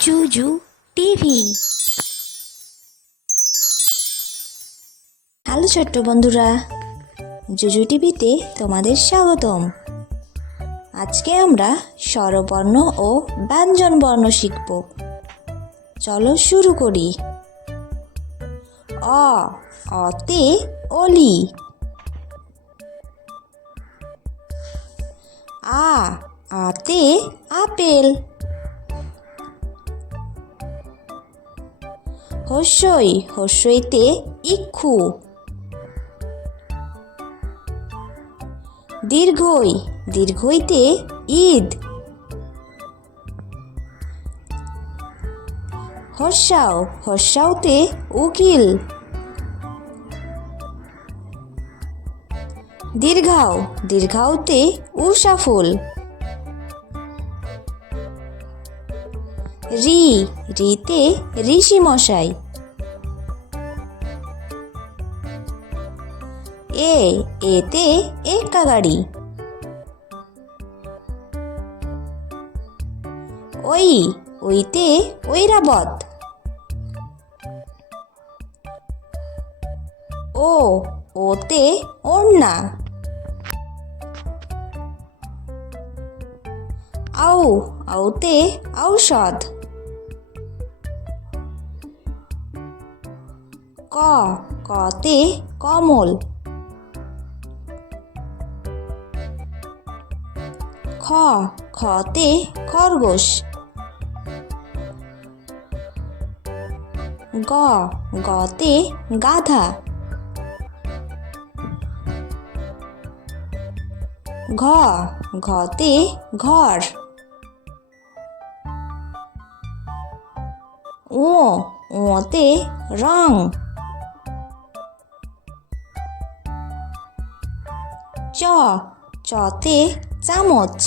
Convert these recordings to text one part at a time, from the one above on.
জুজু TV. Hello ছোট্ট বন্ধুরা, জুজু টিভিতে তোমাদের স্বাগতম। আজকে আমরা স্বরবর্ণ ও ব্যঞ্জনবর্ণ শিখব। চলো শুরু করি। অ অতে অলি। আ আতে আপেল। হস্যই হস্যইতে ইক্ষু। দীর্ঘই দীর্ঘইতে ঈদ। হস্যাও হস্যাওতে উকিল। দীর্ঘাও দীর্ঘাওতে উষা ফুল। রি রিতে ঋষি মশাই। এ এতে এক্কা গাড়ি। ওই ওইতে ঐরাবত। ও ওতে ওড়না। আউ আউতে ঔষধ। ক কতে কমল। খ খতে খরগোশ। গ গতে গাধা। ঘ ঘতে ঘর। ও ওতে রং। চ চতে চামচ।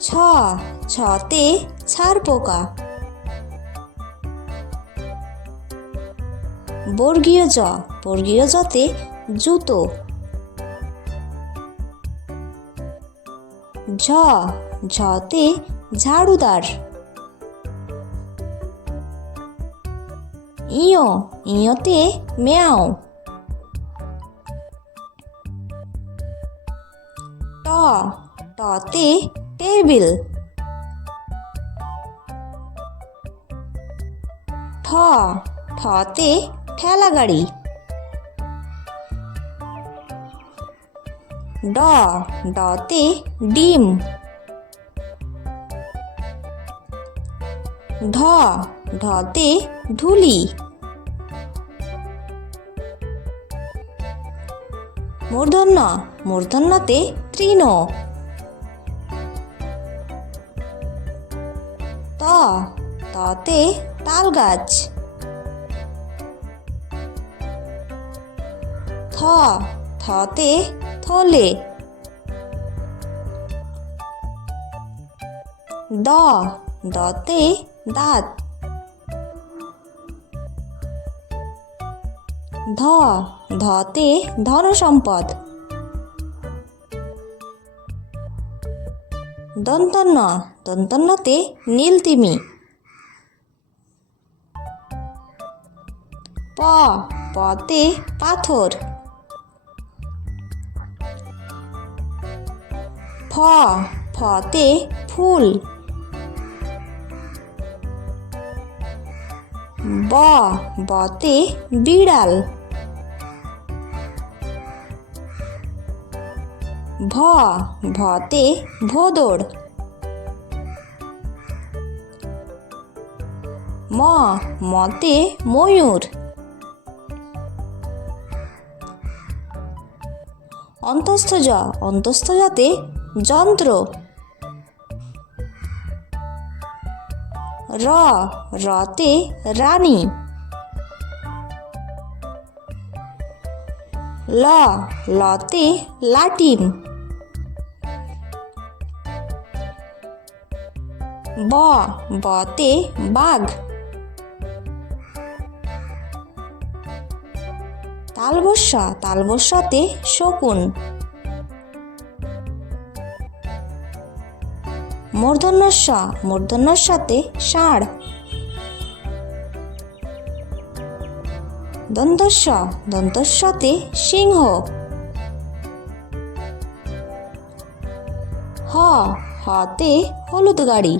ছ ছতে ছারপোকা। বর্গীয় জ বর্গীয় জতে জুতো। ঝ ঝতে ঝাড়ুদার। ইয় ইয়তে মেয়াও। ট টতে টেবিল। ঠ ঠতে ঠেলা গাড়ি। ড ডতে ডিম। ঢ ঢতে ঢুলি। মূর্ধন্য মূর্ধন্যতে তৃণ। ত ততে তাল গাছ। থ থতে থলে। দ দতে দাঁত। ধ ধতে ধনসম্পদ। দন্তন্য দন্তন্যতে নীলতিমি। প পতে পাথর। ফ ফতে ফুল। ব বতে বিড়াল। ভ ভতে ভোঁদড়। ম মতে ময়ূর। অন্তস্থ জ অন্তস্থ জতে যন্ত্র। র রতে রানী। ল লতে লাটিম। ব বতে বাঘ। তালবস্যা তালবস্যাতে শকুন। মূর্ধন্য সাথে ষাঁড়। দন্তস্ব সাথে সিংহ। হতে হলুদ গাড়ি।